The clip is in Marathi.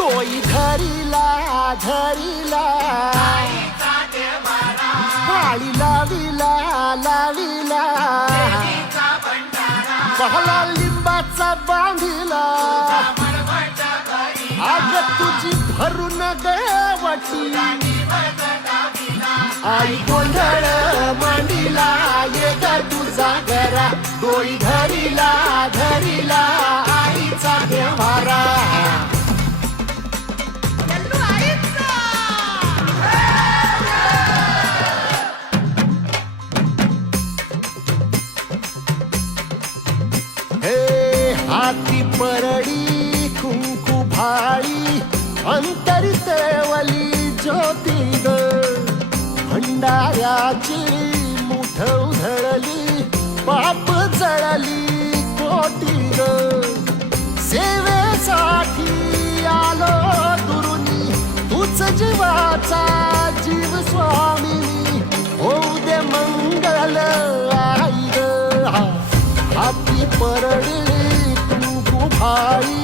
तोई धरिला धरिला पाळी लाविला लाविला बहला लिंबाचा बांधिला आग तुझी भरून गवटी आई गोंधळ मांडिला ये ग तुझा घरा डोई धरिला धरिला आईचा देवारा हे हाती परडी कुंकू भाळी अंतरी तेवली ज्योती ग भंडाऱ्याची मुठ उधळली पाप जळली कोटी ग सेवेसाठी आलो दुरुनी तूच जीवाचा जीव स्वामी होऊ दे मंगल आई ग हाती परडी कुंकू भाळी